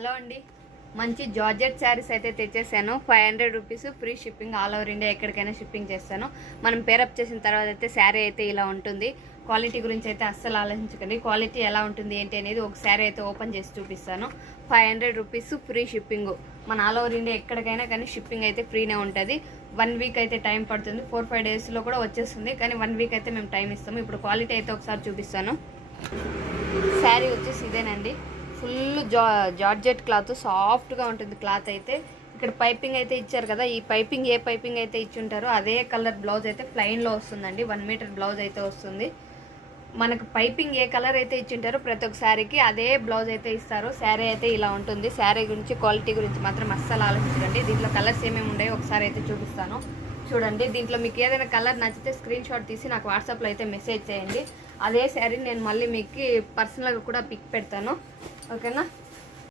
Hello అండి, మంచి georgette saris అయితే తెచ్చేసాను. 500 rupees free shipping, all over India ఎక్కడికైనా షిప్పింగ్ చేస్తాను. మనం పేరప్ చేసిన తర్వాత అయితే శారీ అయితే ఇలా ఉంటుంది. క్వాలిటీ గురించి అయితే అస్సలు ఆలోచించకండి. క్వాలిటీ ఎలా ఉంటుంది ఏంటి అనేది ఒక శారీ అయితే ఓపెన్ చేసి చూపిస్తాను. 500 రూపీస్ ఫ్రీ షిప్పింగ్. మన ఆల్ ఓవర్ ఇండియా ఎక్కడికైనా కానీ షిప్పింగ్ అయితే ఫ్రీనే ఉంటుంది. 1 వీక్ అయితే టైం పడుతుంది. 4-5 డేస్లో కూడా వచ్చేస్తుంది, కానీ 1 వీక్ అయితే మేము టైం ఇస్తాము. ఇప్పుడు క్వాలిటీ అయితే ఒకసారి చూపిస్తాను. శారీ వచ్చేసి ఇదేనండి. ఫుల్ జార్జెట్ క్లాత్, సాఫ్ట్గా ఉంటుంది క్లాత్ అయితే. ఇక్కడ పైపింగ్ అయితే ఇచ్చారు కదా, ఈ పైపింగ్ ఏ పైపింగ్ అయితే ఇచ్చుంటారో అదే కలర్ బ్లౌజ్ అయితే ప్లెయిన్లో వస్తుందండి. 1 మీటర్ బ్లౌజ్ అయితే వస్తుంది. మనకు పైపింగ్ ఏ కలర్ అయితే ఇచ్చింటారో ప్రతి ఒక్క శారీకి అదే బ్లౌజ్ అయితే ఇస్తారు. శారీ అయితే ఇలా ఉంటుంది. శారీ గురించి క్వాలిటీ గురించి మాత్రం అస్సలు ఆలోచించండి. దీంట్లో కలర్స్ ఏమేమి ఉన్నాయో ఒకసారి అయితే చూపిస్తాను. చూడండి, దీంట్లో మీకు ఏదైనా కలర్ నచ్చితే స్క్రీన్ షాట్ తీసి నాకు వాట్సాప్లో అయితే మెసేజ్ చేయండి. అదే శారీ నేను మళ్ళీ మీకు పర్సనల్గా కూడా పిక్ పెడతాను, ఓకేనా.